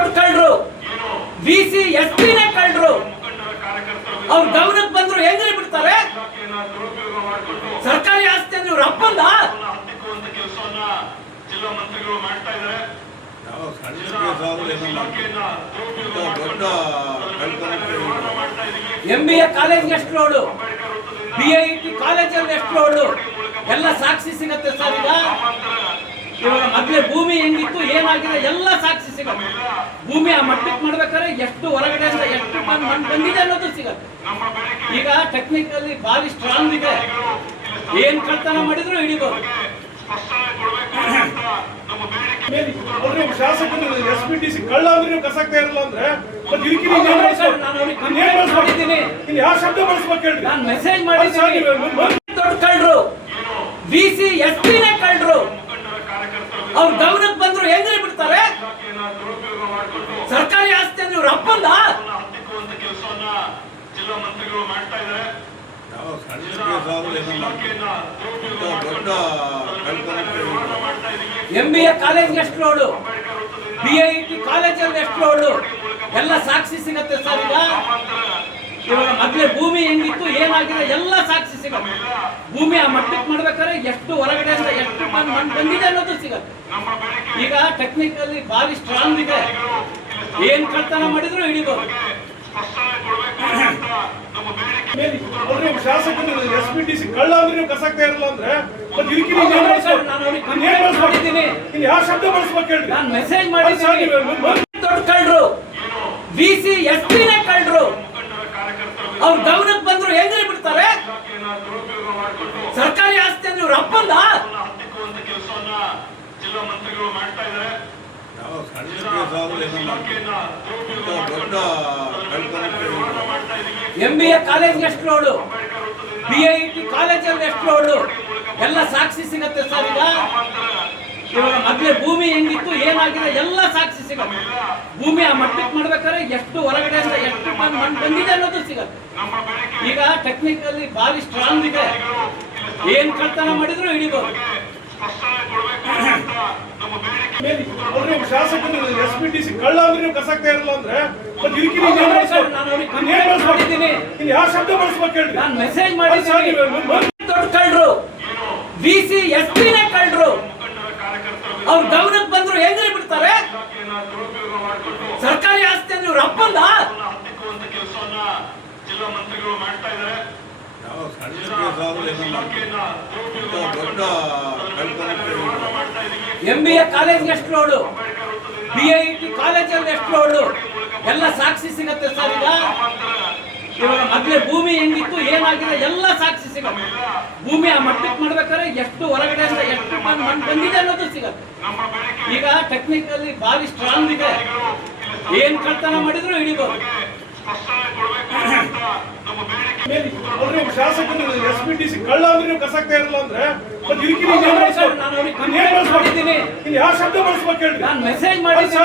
ದೊಡ್ಡ ಕಳ್ಳರು ಬಿಸಿ ಎಸ್ಪಿನೇ ಕಳ್ಳರು ಅವ್ರ ಗಮನಕ್ಕೆ ಬಂದ್ರು ಹೆಂಗ್ರಿ ಬಿಡ್ತಾರೆ? ಸರ್ಕಾರಿ ಆಸ್ತಿ ಅಂದ್ರೆ ಇವ್ರ ಅಪ್ಪಂದ ಜಿಲ್ಲಾ ಮಂತ್ರಿಗಳು ಮಾಡ್ತಾ ಇದ್ದಾರೆ. MBA ಕಾಲೇಜ್ಗೆ ಎಷ್ಟು ಲೋಡು, BIT ಕಾಲೇಜಲ್ಲಿ ಎಷ್ಟು ಲೋಡು ಎಲ್ಲ ಸಾಕ್ಷಿ ಸಿಗತ್ತೆ ಸರ್. ಇವಾಗ ಮೊದಲೇ ಭೂಮಿ ಹೆಂಗಿತ್ತು ಏನಾಗಿದೆ ಎಲ್ಲ ಸಾಕ್ಷಿ ಸಿಗತ್ತೆ. ಭೂಮಿ ಆ ಮಟ್ಟಕ್ಕೆ ಮಾಡ್ಬೇಕಾದ್ರೆ ಎಷ್ಟು ಹೊರಗಡೆಯಿಂದ ಎಷ್ಟು ಟನ್ ಮಣ್ಣು ಬಂದಿದೆ ಅನ್ನೋದು ಸಿಗತ್ತೆ. ಈಗ ಟೆಕ್ನಿಕಲಿ ಭಾರಿ ಸ್ಟ್ರಾಂಗ್ ಇದೆ, ಏನ್ ಕಳ್ತನ ಮಾಡಿದ್ರು ಹಿಡಿಬಹುದು. ಶಾಸಕರು SPTC ಕಳ್ಳ ಅಂದ್ರೆ ನೀವು ಕಸಕ್ತಾ ಇರಲ್ಲ ಅಂದ್ರೆ ಯಾವ ಶಬ್ದ ಬಳಸ್ಬೇಕು ಹೇಳ್ರಿ? ನಾನು ಮೆಸೇಜ್ ಮಾಡಿದ್ದೀನಿ. ದೊಡ್ಡ ಕಳ್ಳರು ಬಿಸಿ ಎಸ್ಪಿನೇ ಕಳ್ಳರು ಅವ್ರ ಗಮನಕ್ಕೆ ಬಂದ್ರು ಹೆಂಗ್ರಿ ಬಿಡ್ತಾರೆ? ಸರ್ಕಾರಿ ಆಸ್ತಿ ಅಂದ್ರೆ ಇವ್ರ ಅಪ್ಪಂದ ಜಿಲ್ಲಾ ಮಂತ್ರಿಗಳು ಮಾಡ್ತಾ ಇದ್ದಾರೆ. MBA ಕಾಲೇಜ್ಗೆ ಎಷ್ಟು ಲೋಡು, BIT ಕಾಲೇಜಲ್ಲಿ ಎಷ್ಟು ಲೋಡು ಎಲ್ಲ ಸಾಕ್ಷಿ ಸಿಗತ್ತೆ ಸರ್. ಇವಾಗ ಮೊದಲೇ ಭೂಮಿ ಹೆಂಗಿತ್ತು ಏನಾಗಿದೆ ಎಲ್ಲ ಸಾಕ್ಷಿ ಸಿಗತ್ತೆ. ಭೂಮಿ ಆ ಮಟ್ಟಕ್ಕೆ ಮಾಡ್ಬೇಕಾದ್ರೆ ಎಷ್ಟು ಹೊರಗಡೆಯಿಂದ ಎಷ್ಟು ಟನ್ ಮಣ್ಣು ಬಂದಿದೆ ಅನ್ನೋದು ಸಿಗತ್ತೆ. ಈಗ ಟೆಕ್ನಿಕಲಿ ಭಾರಿ ಸ್ಟ್ರಾಂಗ್ ಇದೆ, ಏನ್ ಕಳ್ತನ ಮಾಡಿದ್ರು ಹಿಡಿಬಹುದು. ಶಾಸಕರು SPTC ಕಳ್ಳ ಅಂದ್ರೆ ನೀವು ಕಸಕ್ತಾ ಇರಲ್ಲ ಅಂದ್ರೆ ಯಾವ ಶಬ್ದ ಬಳಸ್ಬೇಕು ಹೇಳ್ರಿ? ನಾನು ಮೆಸೇಜ್ ಮಾಡಿದ್ದೀನಿ. ದೊಡ್ಡ ಕಳ್ಳರು ಬಿಸಿ ಎಸ್ಪಿನೇ ಕಳ್ಳರು ಅವ್ರ ಗಮನಕ್ಕೆ ಬಂದ್ರು ಹೆಂಗ್ರಿ ಬಿಡ್ತಾರೆ? ಸರ್ಕಾರಿ ಆಸ್ತಿ ಅಂದ್ರೆ ಇವ್ರ ಅಪ್ಪಂದ ಜಿಲ್ಲಾ ಮಂತ್ರಿಗಳು ಮಾಡ್ತಾ ಇದ್ದಾರೆ. MBA ಕಾಲೇಜ್ಗೆ ಎಷ್ಟು ಲೋಡು, BIT ಕಾಲೇಜಲ್ಲಿ ಎಷ್ಟು ಲೋಡು ಎಲ್ಲ ಸಾಕ್ಷಿ ಸಿಗತ್ತೆ ಸರ್. ಇವಾಗ ಮೊದಲೇ ಭೂಮಿ ಹೆಂಗಿತ್ತು ಏನಾಗಿದೆ ಎಲ್ಲ ಸಾಕ್ಷಿ ಸಿಗತ್ತೆ. ಭೂಮಿ ಆ ಮಟ್ಟಕ್ಕೆ ಮಾಡ್ಬೇಕಾದ್ರೆ ಎಷ್ಟು ಹೊರಗಡೆಯಿಂದ ಎಷ್ಟು ಟನ್ ಮಣ್ಣು ಬಂದಿದೆ ಅನ್ನೋದು ಸಿಗತ್ತೆ. ಈಗ ಟೆಕ್ನಿಕಲಿ ಭಾರಿ ಸ್ಟ್ರಾಂಗ್ ಇದೆ, ಏನ್ ಕಳ್ತನ ಮಾಡಿದ್ರು ಹಿಡಿಬಹುದು. ಶಾಸಕರು SPTC ಕಳ್ಳ ಅಂದ್ರೆ ನೀವು ಕಸಕ್ತಾ ಇರಲ್ಲ ಅಂದ್ರೆ ಯಾವ ಶಬ್ದ ಬಳಸ್ಬೇಕು ಹೇಳ್ರಿ? ನಾನು ಮೆಸೇಜ್ ಮಾಡಿದ್ದೀನಿ. ದೊಡ್ಡ ಕಳ್ಳರು ಬಿಸಿ ಎಸ್ಪಿನೇ ಕಳ್ಳರು ಅವ್ರ ಗಮನಕ್ಕೆ ಬಂದ್ರು ಹೆಂಗ್ರಿ ಬಿಡ್ತಾರೆ? ಸರ್ಕಾರಿ ಆಸ್ತಿ ಅಂದ್ರೆ ಇವ್ರ ಅಪ್ಪಂದ ಜಿಲ್ಲಾ ಮಂತ್ರಿಗಳು ಮಾಡ್ತಾ ಇದ್ದಾರೆ. MBA ಕಾಲೇಜ್ಗೆ ಎಷ್ಟು ಲೋಡು, BIT ಕಾಲೇಜಲ್ಲಿ ಎಷ್ಟು ಲೋಡು ಎಲ್ಲ ಸಾಕ್ಷಿ ಸಿಗತ್ತೆ ಸರ್. ಇವಾಗ ಮೊದಲೇ ಭೂಮಿ ಹೆಂಗಿತ್ತು ಏನಾಗಿದೆ ಎಲ್ಲ ಸಾಕ್ಷಿ ಸಿಗತ್ತೆ. ಭೂಮಿ ಆ ಮಟ್ಟಕ್ಕೆ ಮಾಡ್ಬೇಕಾದ್ರೆ ಎಷ್ಟು ಹೊರಗಡೆಯಿಂದ ಎಷ್ಟು ಟನ್ ಮಣ್ಣು ಬಂದಿದೆ ಅನ್ನೋದು ಸಿಗತ್ತೆ. ಈಗ ಟೆಕ್ನಿಕಲಿ ಭಾರಿ ಸ್ಟ್ರಾಂಗ್ ಇದೆ, ಏನ್ ಕಳ್ತನ ಮಾಡಿದ್ರು ಹಿಡಿಬಹುದು. ಶಾಸಕರು SPTC ಕಳ್ಳ ಅಂದ್ರೆ ನೀವು ಕಸಕ್ತಾ ಇರಲ್ಲ ಅಂದ್ರೆ ನಾನು ಮೆಸೇಜ್ ಮಾಡಿದ್ದೀನಿ. ಯಾವ ಶಬ್ದ ಬಳಸ್ಬೇಕು ಹೇಳ್ರಿ? ನಾನು ಮೆಸೇಜ್ ಮಾಡಿದ್ದೀನಿ.